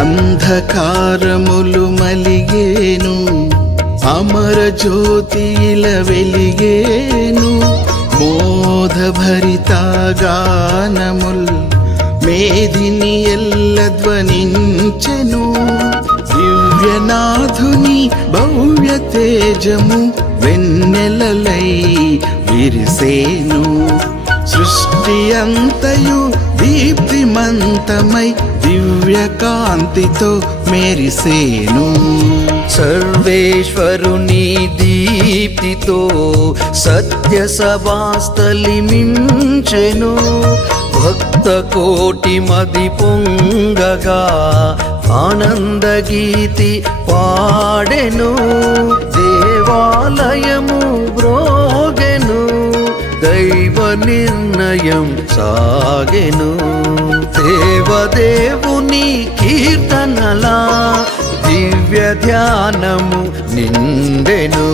అంధకారములు మలిగేను, అమర జ్యోతిల వెలిగేను. మోదభరిత గానముల్ మేదిని ఎల్ల ధ్వనించెను. దివ్యనాథుని భవ్య తేజము వెన్నెలలై విరిసేను. సృష్టి అంతయు దీప్తిమంతమై దివ్య కాంతితో మెరిసేను. సర్వేశ్వరుని దీప్తితో సత్య సభాస్థలి మించెను. భక్త కోటి మది పొంగగా ఆనంద గీతి పాడెను. దేవాలయము బ్రోగెను, దైవ నిర్ణయం సాగెను. దేవదేవుని కీర్తనలా దివ్య ధ్యానము నిండెను.